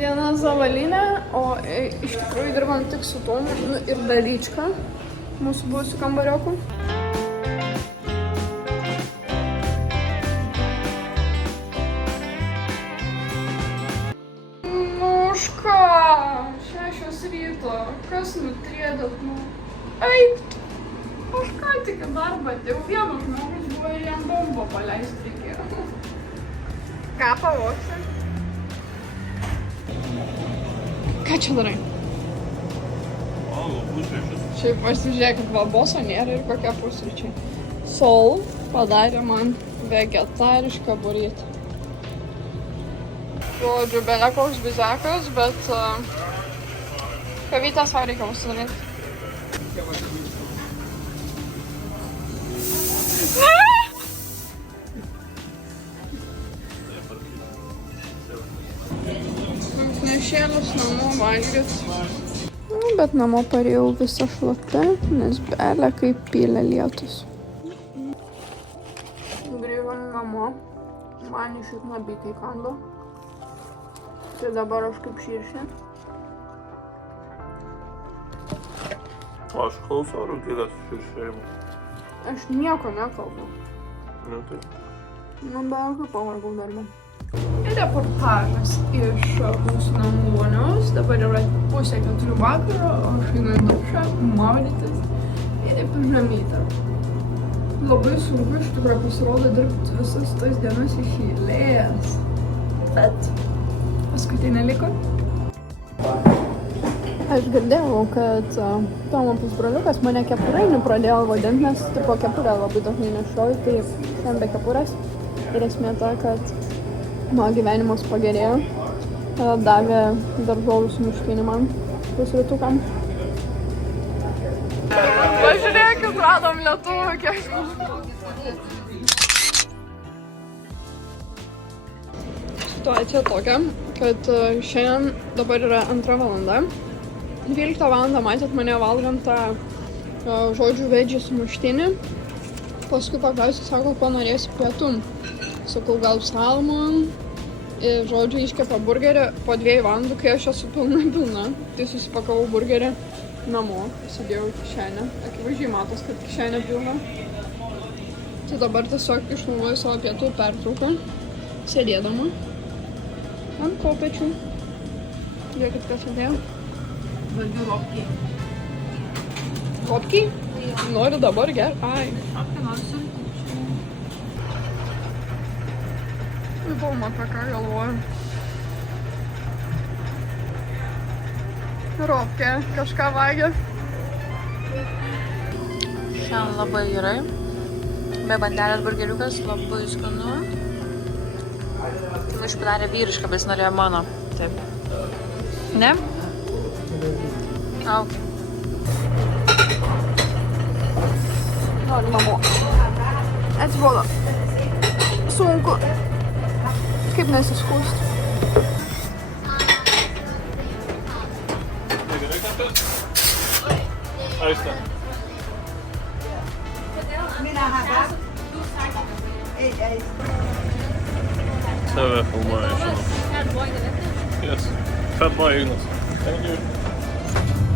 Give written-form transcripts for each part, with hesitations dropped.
Diena zavalinė, o iš tikrųjų dirbam tik su tom ir Dalyčka, mūsų buvusių kambariokų. Nuška, 6 ryto, kas nutrėdot, Eik! Aš ką tik į darbą atėjau, vienas žmogus buvo ir jam bombą paleisti reikėjo. Ką pavogsi? Ką čia darai? Pusryčius. Šiaip pasižiūrėkit, va boso nėra ir kokie pusryčiai. Sol padarė man vegetarišką burytą. Žodžiu, belia koks bizekas, bet kavytę savo reikia užsidaryti. Nešėlus namo valgyt. Bet namo parėjau visą šlapę, nes belia kaip pylė lietus. Grįžom namo, man išit nabikai kando. Tai dabar aš kaip širšė. O aš klausau rūgėlės širšėjimų. Aš nieko nekalbu. Nu tai. Nu, be jokių pavargau darbą. Ir reportažas iš mūsų namų vonios. Dabar yra 3:30 vakaro, aš einu į dušą, maudytis ir į pižamytę. Labai sunku iš tikrųjų pasirodo dirbti visas tas dienas iš eilės. Bet paskutinė liko. Aš girdėjau, kad Tomo pusbroliukas mane kepurainiu pradėjo vadinti, nes tipo kepurę labai dažnai nešioju, tai šiandien be kepurės. Ir esmė ta, kad mano gyvenimas pagerėjo. Davė daržovių sumuštinį man pusrytukam. Pažiūrėkit, radom lietuvų kiek. Situacija tokia, kad šiandien dabar yra 2 valanda. 12 valandą matėt mane valgant tą žodžių vedžį sumuštinį. Paskui paklausė, sako, ko norėsi pietų. Sakau, gal salmon. Ir žodžiu, iškepa burgerį po 2 valandų, kai aš esu pilna. Tai susipakavau burgerį namo, įsidėjau į kišenę. Akivaizdžiai matos, kad kišenė pilna. Tai dabar tiesiog išnaudoju savo pietų pertrauką, sėdėdama ant kopėčių. Žiūrėkit, kas atėjo. Valgiu ropkį. Ropkį? Nori dabar ger? Ai. Ropkį noriu sulti. Įdomu, apie ką galvoju. Ropkė kažką vagia. Šiandien labai gerai. Be bandelės burgeriukas, labai skanu. Iš padarė vyrišką, bet jis norėjo mano. Taip. Ne? Au. Noriu namo. Atsibodo. Sunku. Kaip nesiskūsti. Aista. Tave filmuoja, žinau. Yes. Fat boy Ignas. Thank you.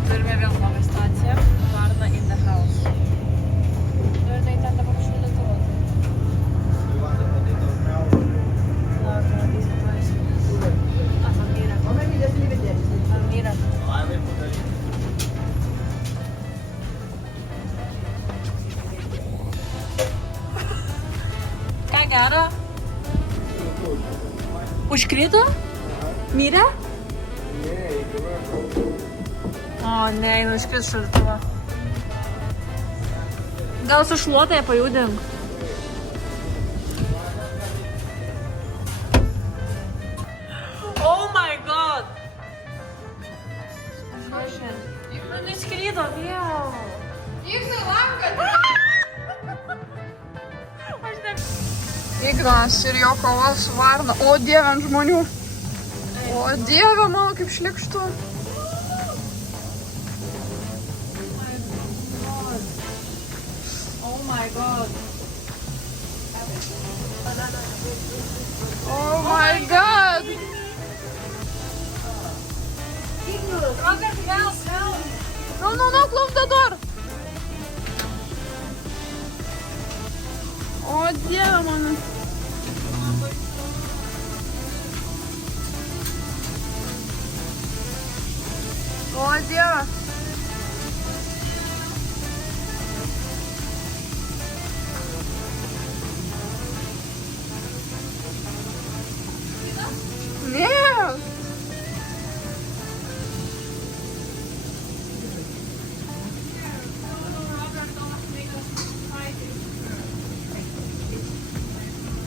Turime vėl naują staciją. Varna in the house. Ir tai ten dabar šaldytuvo. Lauk, pamatysim, ko esi. Almyra. Almyra. Ką gero? Užkrito? Mirė? O, ne, einu iškris šaldytuvą. Gal su šluotąją pajudink? Oh my god! Nu, neskrydo vėl. Ignai, langą! Aš ne... Ignas ir jo kova su varna. O dieve, ant žmonių. O dieve, mano kaip šlikštu. Oh my god. Oh my god. No, close the door. O, Dieve mano. O, Dieve. Ne.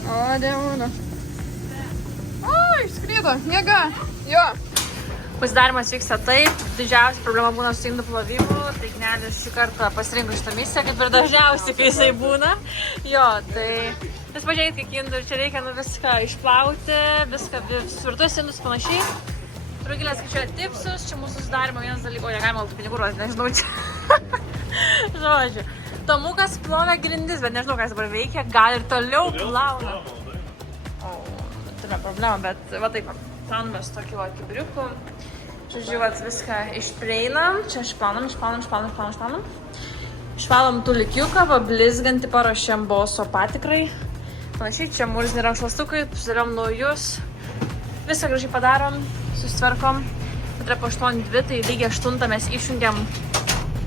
O, Dievūna. O, išskrydo. Jėga. Jo. Pasidarimas vyksta taip, didžiausia problema būna su indų plovimu, tai Gnelis šį kartą pasirinko šitą misiją, kaip ir dažniausiai, kai jisai būna. Jo, tai vis pažiūrėt, kiek indų ir čia reikia viską išplauti, viską, svirtus indus panašiai. Rugilė skaičiuoja tipsus, čia mūsų sudarimo vienas dalykas, o negalima pinigų ruošti, nežinau čia. Žodžiu, Tomukas plovė grindis, bet nežinau, ką jis dabar veikia, gal ir toliau plauna. O, turime problemą, bet va taip, mes tokį va kibriukų. Žodžiu, va viską išpreinam, čia išplaunam. Išvalom tulikiuką, pablizgantį paruošėm boso patikrai. Panašiai, čia murzini rankšluostukai, susidėliom naujus. Viską gražiai padarom, susitvarkom. Yra po 8:02, tai lygiai 8 mes išjungiam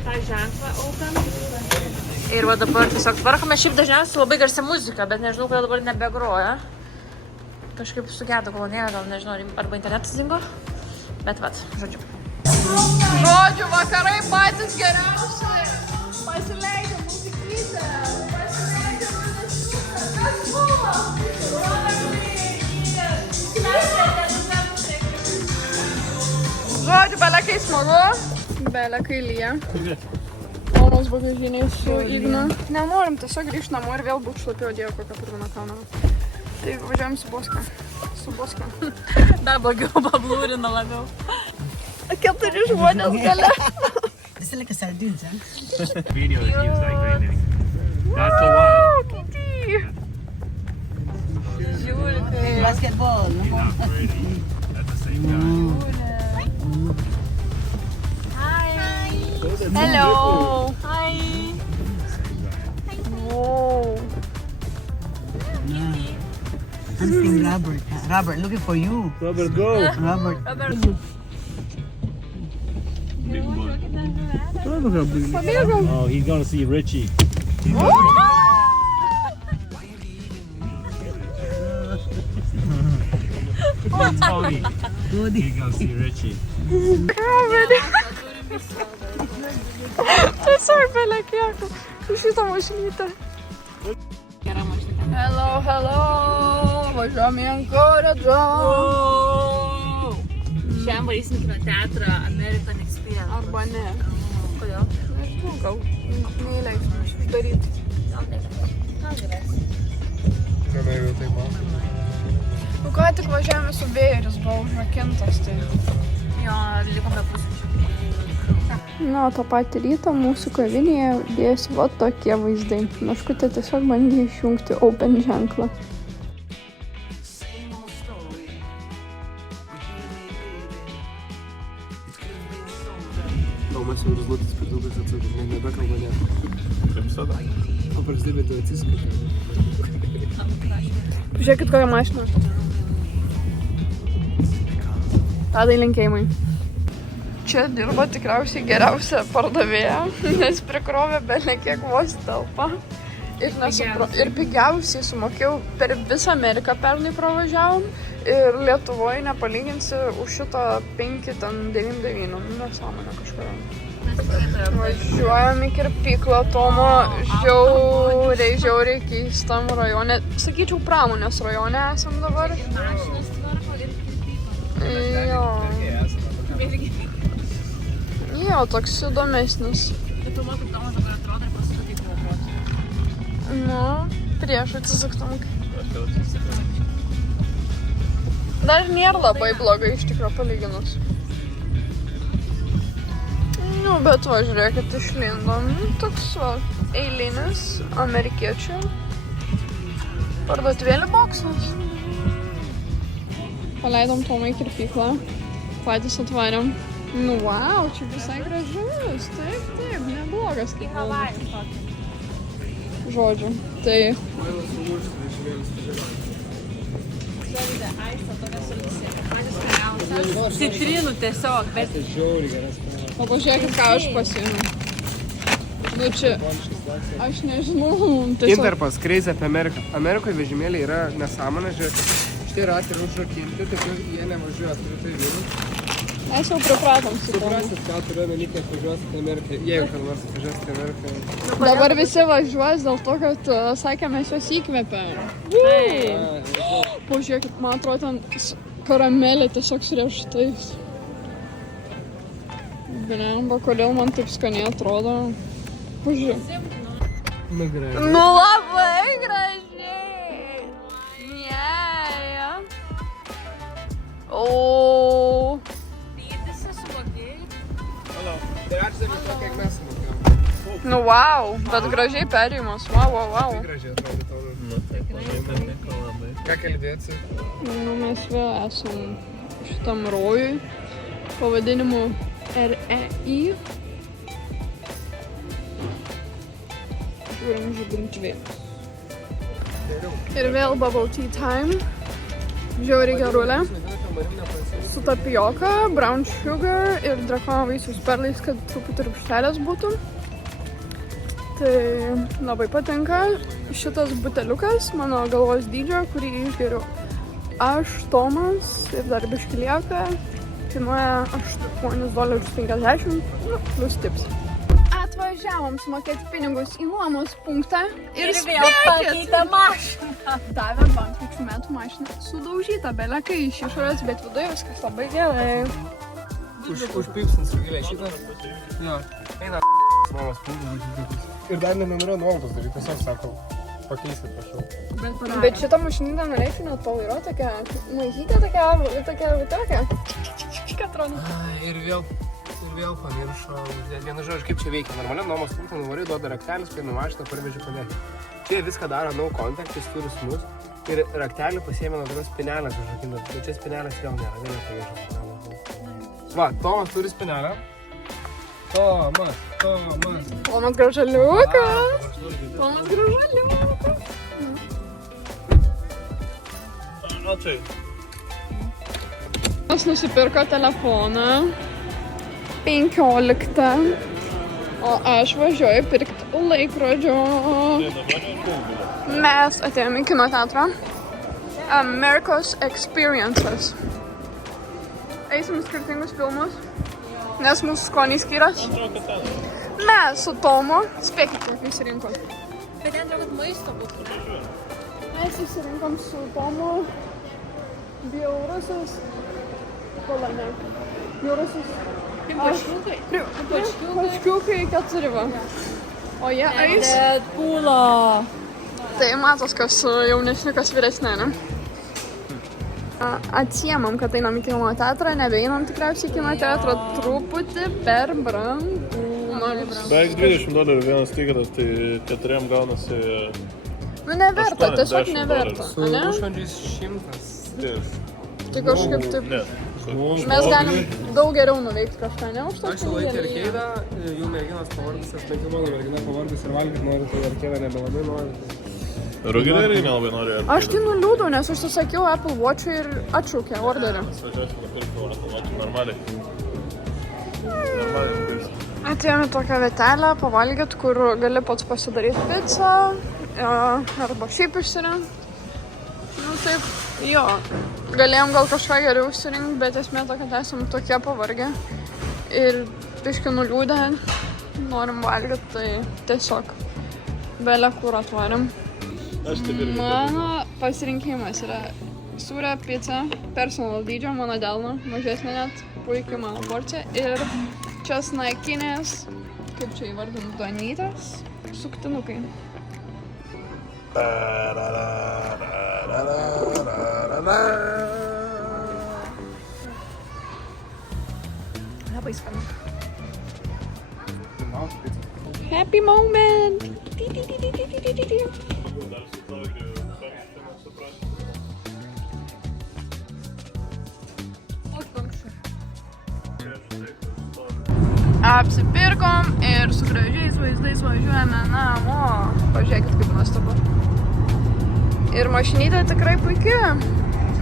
tą ženklą auką. Ir va dabar tiesiog tvarkome. Šiaip dažniausiai labai garsia muzika, bet nežinau, kodėl dabar nebegroja. Kažkaip sugedo kolonėlė, gal nežinau, arba internetas dingo. Bet vat, žodžiu. Žodžiu, vakarai patys geriausi. Pasileidžiam muzikytę. Pasileidžiam muzikytę. Kas buvo? Žodžiu, belekai smagu. Belekai lyja. Tomas bagažiniai su Igna. Nenorim tiesiog grįžti namo ir vėl būti šlapio dėjo kokią purviną kamerą. Tai važiuojam su Boska. Su Boska. Dar blogiau pablūrina labiau. 4 žmonės gale. This is like a sardines, huh? Video is used like raining. That's the one. Kitty. Žiūri, kai... Basketball. Not raining at the same time. Hi! Hello. Hi! Wow. I'm seeing Robert. Robert, looking for you. Robert, go! Robert. Big boy. Look how big. Pabėgom. Oh, he's gonna see Richie. Tony. He's gonna see Richie. Tiesiog belekiek. Su šitą mašinytę. Hello. Važiuom į Ankoredžą. Šiandien varysim kino teatrą American Experience. Arba ne. Kodėl? Nežinau, gal neįleis mus uždaryti. Gal negalės. Gal galės. Gana jau taip pat. Nu ką tik važiavome su vėjeris, buvo užrakintas, tai... Jo, likom be pusryčių. Na, tą patį rytą mūsų kavinėje dėjosi va tokie vaizdai. Meškutė tiesiog bandė išjungti open ženklą. Tomas jau Rizlutis per daug atsakė, nebekalba nieko. Kaip visada. Paprastai, bet tu atsiskaitė. Žiūrėkit, kokią mašiną. Tadai linkėjimai. Čia dirba tikriausiai geriausia pardavėja, nes prikrovė bene kiek vos telpa. Ir pigiausiai sumokėjau, per visą Ameriką pernai pravažiavom ir Lietuvoje nepalyginsi už šitą 5,99, nesąmonė kažkuria. Važiuojam į kirpyklą Tomo žiauriai keistam rajone, sakyčiau pramonės rajone esam dabar. Mašinas tvarko ir kirpyklą. Jo. Jo, toks įdomesnis. Bet tu kaip Tomas dabar atrodo ir pasisukai kvapuoti. Nu, prieš atsisuktum. Dar nėra labai blogai iš tikrųjų palyginus. Nu, bet va, žiūrėkit, išlindom. Toks va, eilinis amerikiečių parduotuvėlių boksas. Paleidom Tomą į kirpyklą. Patys atvarėm. Nu, wow, čia visai gražus. Taip, taip, neblogas. Į Havajų tokį. Žodžiu, tai Vailas sulūžęs vežimėlis važiavo. Žiūrėkite, aistą tokia sulysė. Manis skaniausias. Citrinų tiesiog, bet Tai žiauriai geras kanalas. o pažiūrėkit, ką aš pasiėmiau. Nu čia, aš nežinau, tiesiog. Interpas, crazy apie Ameriką. Amerikoje vežimėliai yra nesąmonė, žiūrėkit. Šitie ratai yra užrakinti, taip jie nevažiuoja, tai vyrų. Mes jau pripratom su tuo. Suprasit, ką turiu omeny, kad važiuosit į Ameriką. Jeigu kad nors važiuosit į Ameriką. Dabar visi važiuos dėl to, kad sakė, mes juos įkvėpėm. Pažiūrėkit, man atrodo, ten karamelė tiesiog su riešutais. Blemba, kodėl man taip skaniai atrodo. Pažiūrėk. Nu gerai. Nu labai gražiai. Yeah. O. pydėsi su logiai. Tai ačiū to, kiek mes sumokėjom. Nu wow, bet gražiai perėjimas. Wow, wow, wow. Tai gražiai atrodo tau. Nu, taip, labai patiko labai. Ką kalbėsi? Nu, mes vėl esam šitam rojui. Pavadinimu REI. Žiūrim žibintuvėlius. Ir vėl bubble tea time. Žiauriai gerulė. Su tapioka, brown sugar ir drakono vaisių perlais, kad truputį rūgštelės būtų. Tai labai patinka. Šitas buteliukas mano galvos dydžio, kurį išgeriu aš, Tomas ir dar biškį lieka, kainuoja $8.50, nu, plus tips. Atvažiavom sumokėti pinigus į nuomos punktą ir vėl spėkit! pakeitė mašiną. Davė bankų metų mašiną sudaužytą, belekai iš išorės, bet viduje viskas labai gerai. Užpipsins giliai šitą. Jo. Eina nuomos punktas. Ir dar nenorėjo nuolaidos daryti, tiesiog sako, pakeiskit, prašau. Bet šitą mašinytę norėčiau net pavairo tokia, mažytė tokia, atrodo. Ir vėl pamiršo. Vienu žodžiu, kaip čia veikia. Normaliam nuomos punktą nuvarai, duoda raktelis, paėmė mašiną, parvežė panešti. Čia viską daro no contact, jis turi smus. Ir raktelį pasiėmė nuo tokios spinelės užrakintos. Bet čia spinelės vėl nėra, vėl nepavežė. Va, Tomas turi spinelę. Tomas. Tomas gražaliukas. Tomas gražaliukas. Na tai. Mes nusipirko telefoną 15, o aš važiuoju pirkti laikrodžio. Mes atėjome į kino teatrą America's Experiences. Eisim į skirtingus filmus, nes mūsų skoniai skirias. Mes su Tomu, spėkite, kiek įsirinkom. Bet ten turbūt maisto būtų. Mes įsirinkom su Tomu bjaurusis, kolane. Bjaurusis. Pimpaškiukai. Paškiukai 4 va. O jie eis. Deadpool'o. Tai matos, kas jaunesni, kas vyresnė, ne? Atsiemam, kad einam į kino teatrą, nebeinam tikriausiai į kino teatrą truputį per brangu. Beveik $20 vienas tiketas, tai 4 gaunasi... Nu neverta, tiesiog 80 neverta, Su ne? užvandžiais 100. Tai kažkaip taip... Ne. Mes galim daug geriau nuveikti kažką, ne už Aš tokį jau laikį didelį. arkeidą, jų merginas pavargusias, bent jau mano mergina pavargus ir valgyti nori, tai arkeidą nebelabai nori. Rugilėriai nelabai nori. Aš tai nuliūdau, nes užsisakiau Apple Watch ir atšaukė orderį. Važiuosiu nupirkti normaliai. Normaliai nupirkti. Atėjome į tokią vietelę pavalgyti, kur gali pats pasidaryti pizzą arba šiaip išsirinkti. Nu taip, jo. Galėjom gal kažką geriau išsirinkti, bet esmė tokia, kad esam tokie pavargę ir biškį nuliūdę, norim valgyti, tai tiesiog belę kur atvarėm. Aš taip irgi. Mano pasirinkimas yra sūrio pica, personal dydžio, mano delno, mažesnė net, puikiai mano porcija ir česnakinės, kaip čia įvardinti, duonytės, suktinukai. Labai skanu. Happy moment! Dar su tokiu pankštimu suprasti. O, pankščiu. Aš taip apsipirkom ir su gražiais vaizdais važiuojame namo. Pažiūrėkit, kaip nuostabu. Ir mašinytė tikrai puikia.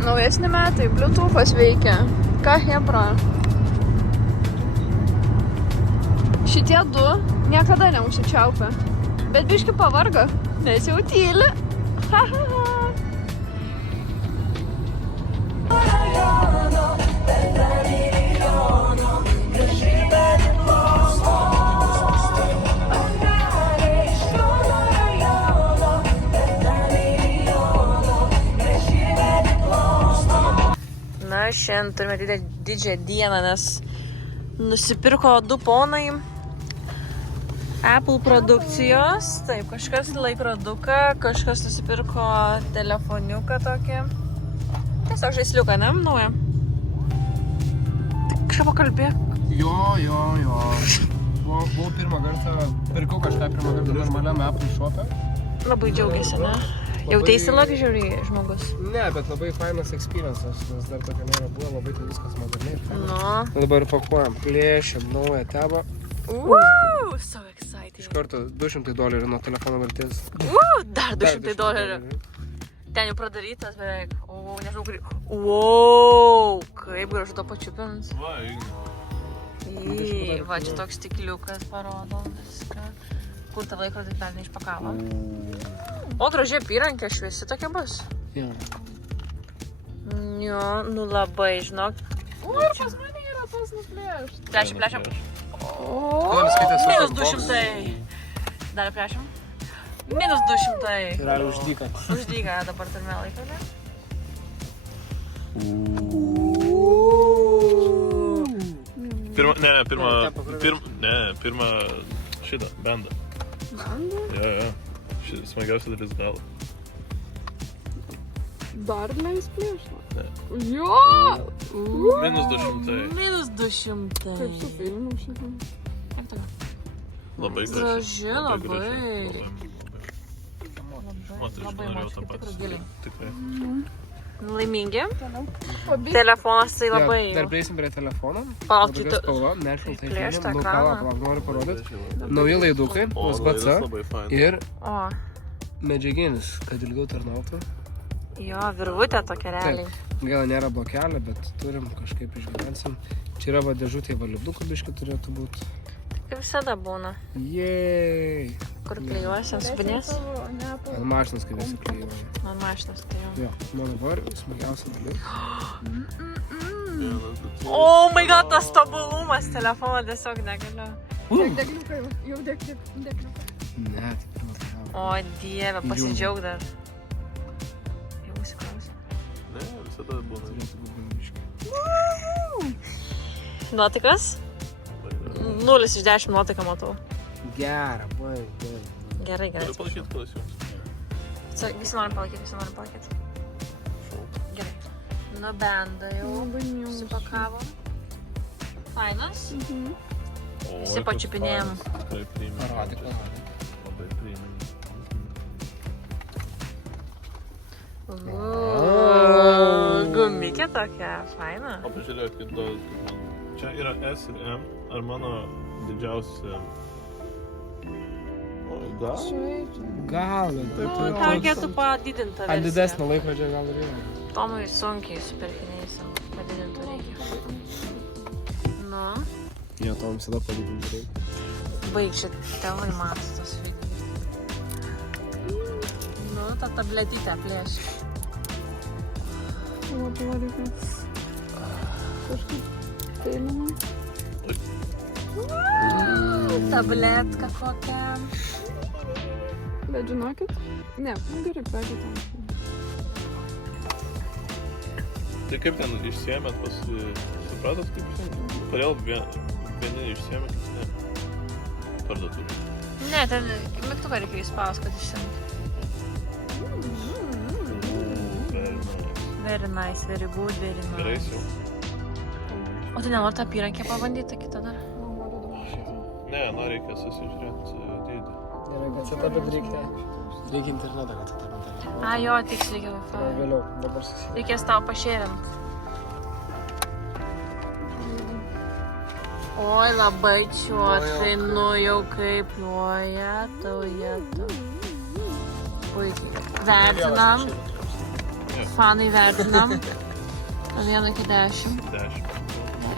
Naujesni metai, Bluetooth'as veikia. Ką hebra? Šitie du niekada neužsičiaupia. Bet biški pavarga, nes jau tyli. Ha, ha, ha. Na, šiandien turime didžiąją dieną, nes nusipirko du ponai Apple produkcijos. Taip, kažkas laikroduką, kažkas nusipirko telefoniuką tokį. Tiesiog žaisliuką, ne? Naują. Tai kažką pakalbėk. Jo. Buvau pirmą kartą, pirkau kažką pirmą kartą normaliam Apple shop'e. Labai džiaugiasi, ne? Jautėsi luxury žmogus? Ne, bet labai fainas experience'as, nes dar tokio nėra buvo, labai tai viskas moderniai. Nu. Dabar pakuojam, plėšiam naują tebą. Woo! So excited. Iš karto $200 nuo telefono vertės. Dar $200. Ten jau pradarytas beveik. O, nežinau, kurį. Wow! Kaip gražu to pačiupins. Va, Va, čia toks stikliukas parodo viską. Kur tą laikrodį dar neišpakavo. O, gražiai apyrankė šviesi tokia bus. Jo. Jo, nu labai, žinok. Ir pas mane yra tas nuplėšt. Plešiam. Minus Minus 200. Dar plešim. Minus 200. Tai yra uždyka. Uždyka dabar turime laikrodį. Pirma šitą, bendą. Bendą? Jo. Smagiausia dalis galo. Dar leis plėšti? Ne. Jo! Minus 200. Minus 200. Kaip su filmu šitą? Kaip toliau? Labai Graži, labai. Labai močiutė, tikrai giliai. Tikrai. Laimingi. Telefonas tai labai. Dar prieisim prie telefono. Palauk, Tokia spalva, National plėšt Titanium. Nu, ekraną. palauk, noriu parodyti. Nauji laidukai, USB-C ir O, medžiaginis, kad ilgiau tarnautų. jo, virvutė tokia realiai. Gaila nėra blokelė, bet turim, kažkaip išgyvensim. Čia yra va dėžutė valibdukų biški turėtų būti. Kaip visada būna. Jėj! Kur klyjuosi, ant subinės? Ant mašinos, kai visi klyjuoja. Ant mašinos, tai jau. Jo, man dabar smagiausia dalis. Oh my god, tas tobulumas telefono tiesiog negaliu. Degliukai, jau degliukai. Ne, tai pirmą kartą. O dieve, pasidžiaug dar. Jau įsiklausiu. Ne, visada būna. Turėtų būti biški. Nuotikas? 0 iš 10 nuotiką matau. Gera, baig. Gerai. Galiu palaikyti kol jums. Visi norim palaikyti. Gerai. Nu, bendą jau supakavom. Fainas. Visi pačiupinėjom. Tikrai priimim. Parodyk. Labai priimim. Gumikė tokia, faina. O pažiūrėk, kaip duodas. Čia yra S ir M. Ar mano didžiausia... Gal? Gal, Tau reikėtų padidinti tą Ant versiją. didesnio laikrodžio gal ir yra. Tomui sunkiai su pirkiniais padidintų reikia. Nu, Jo, tom visada padidinti reikia. baig čia tėvai mastos video. Nu, tą tabletytę plėšk. Labai reikia. Kažkaip tėlinė. Tabletka kokia. Bet žinokit, ne, gerai, pradžiai tam. Tai kaip ten išsiėmėt supratot, kaip išsiėmėt? Kodėl vieni išsiėmė, kitus ne? Parduotuvė. Ne, ten mygtuką reikia įspaust, kad išsimt. Very nice. Very good, very Gerai nice. jau. O tai nenori tą apyrankę pabandyti kitą dar? Ne, reikia susižiūrėti dydį. Gerai, kad setup'et reikia internetą, kad setup'et reikia. A, jo, tiks reikia Wi-Fi. Vėliau, dabar susižiūrėti. Reikės tau pašėrint. Oi, labai čiuotai, nu jau kaip, jetau. Puikiai. Vertinam. Fanai vertinam. Nuo 1 iki 10. 10.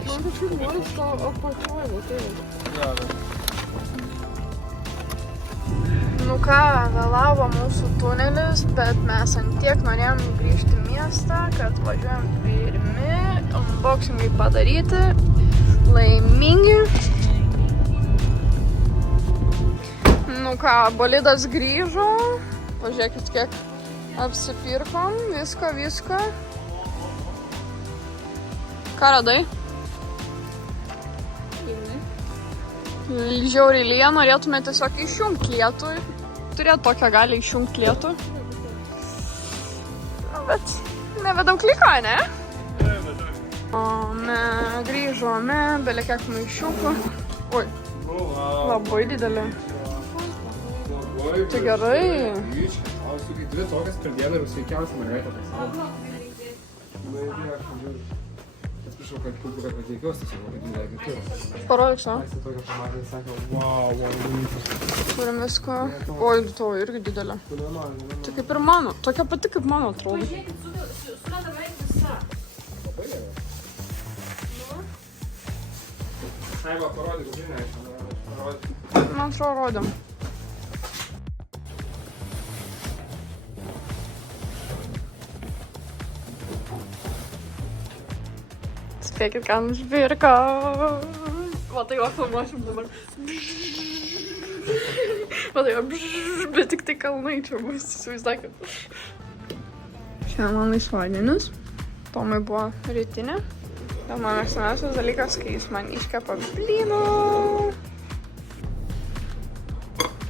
Man kažkaip nori to apačioj, tai. Nu ką, vėlavo mūsų tunelis, bet mes ant tiek norėjom grįžti į miestą, kad važiuojam pirmi, unboxingai padaryti, laimingi. Nu ką, bolidas grįžo, pažiūrėkit kiek apsipirkom, viską. Ką radai? Žiauriai lyja, norėtume tiesiog išjungti lietų. Turėtų tokią gali išjungti lietų. Bet nebedaug liko, ne? O, grįžome, belie kiek maišiukų. Oi, labai didelė. Tai gerai. O, su kai 2 tokias per dieną ir sveikiausia mergaitė pasaulyje. Atsiprašau, kad kultūra pateikios, tiesiog labai didelė kitur. Parodyksiu. Aš tokią pamatę, sakau, wow. Turim viską. Oi, to irgi didelė. Tai kaip ir mano. Tokia pati kaip mano, atrodo. Šaibą parodyk, žinai, parodyk. Man atrodo, rodėm. Spėkit, ką nusipirko. Va tai va, filmuosim dabar. Va tai va, bet tik tai kalnai čia bus, įsivaizduokit. Šiandien man laisvadienis. Tomai buvo rytinė. Tai man mėgstamiausias dalykas, kai jis man iškepa blynų.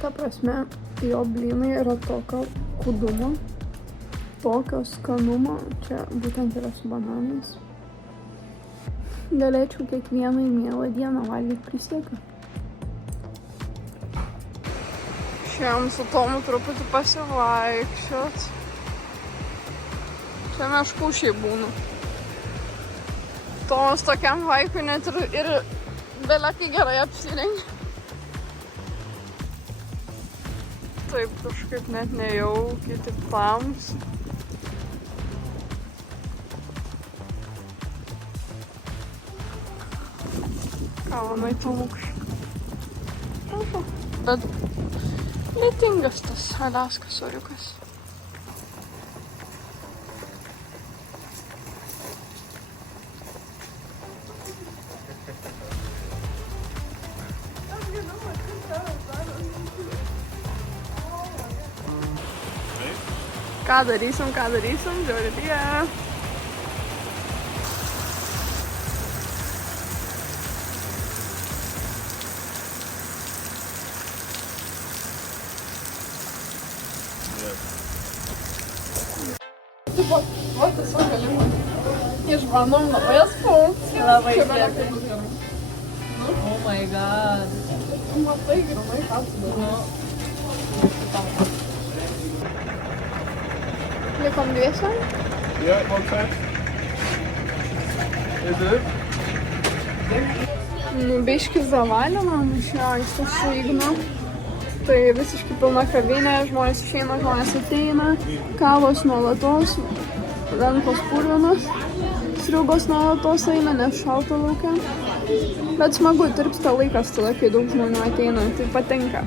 Ta prasme, jo blynai yra tokio kūdumo, tokio skanumo. Čia būtent yra su bananais. Galėčiau kiekvienai mielą dieną valgyti, prisiekiu. Šiandien su Tomu truputį pasivaikščiot. Čia meškušiai būna. Tomas tokiam vaikui net ir belekai gerai apsirengia. Taip kažkaip net nejaukiai, taip tamsi. Kalanai Tomukui. Bet lietingas tas Aliaskas oriukas. Ką darysim, žiūrėt, va tiesiog galima. Išbandom naujas funkcijas. Labai Čia gerai. kaip bus gerai. Oh my god. Matai, grinai, ką tu darai. Likom dviese. Yeah, okay. Is it? Nu, biškį zavalinom iš jo, iš to Igno. Tai visiškai pilna kavinė, žmonės išeina, žmonės ateina, kavos nuolatos, rankos purvinos, sriubos nuolatos eina, nes šalta laukia. Bet smagu, tirpsta laikas tada, kai daug žmonių ateina, tai patinka.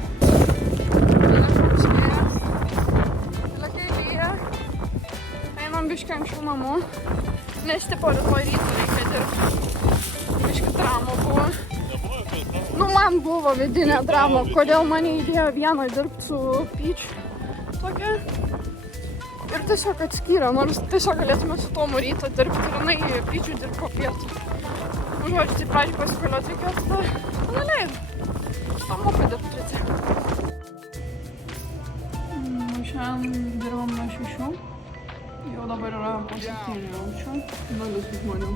Einam biškį anksčiau namo, nes tipo rytoj ryto reikia dirbti. Biškį drama buvo. Nu, man buvo vidinė drama, kodėl mane įdėjo vieną dirbti su Pyč. Tokia. Ir tiesiog atskyrė, nors tiesiog galėtume su Tomu ryto dirbti ir jinai Pyčių dirbo po pietų. Žodžiu, tai pradžiai pasikolioti reikėjo, tada nuleido. Tomu padirbti ryte. Šiandien dirbam nuo 6. Jau dabar yra po 7 jaučiu. 0 žmonių.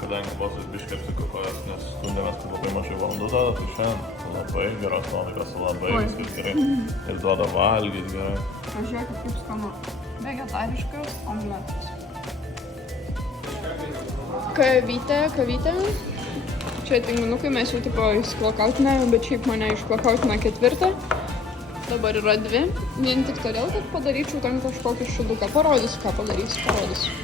Kadangi bosas biškai apsikukojas, nes skundėmės, kad labai mažai valandų duoda, tai šiandien labai geros nuotaikas, labai viskas gerai. Ir duoda valgyti gerai. Pažiūrėkit, kaip skanu. Vegetariškas omletas. Kavytė. čia tinginukai, mes jau tipo išklokautinę, bet šiaip mane išklokautina 4. Dabar yra 2. Vien tik todėl, kad padaryčiau ten kažkokį šuduką. Parodysiu, ką parodysiu.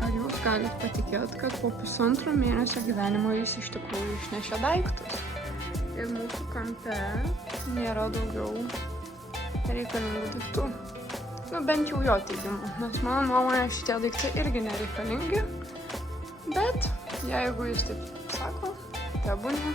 Ar jūs galit patikėti, kad po 1,5 mėnesio gyvenimo jis iš tikrųjų išnešė daiktus? Ir mūsų kampe nėra daugiau reikalingų daiktų. Nu, bent jau jo teigimu, nes mano nuomonė šitie daiktai irgi nereikalingi. Bet jeigu jis taip sako, tebūnie.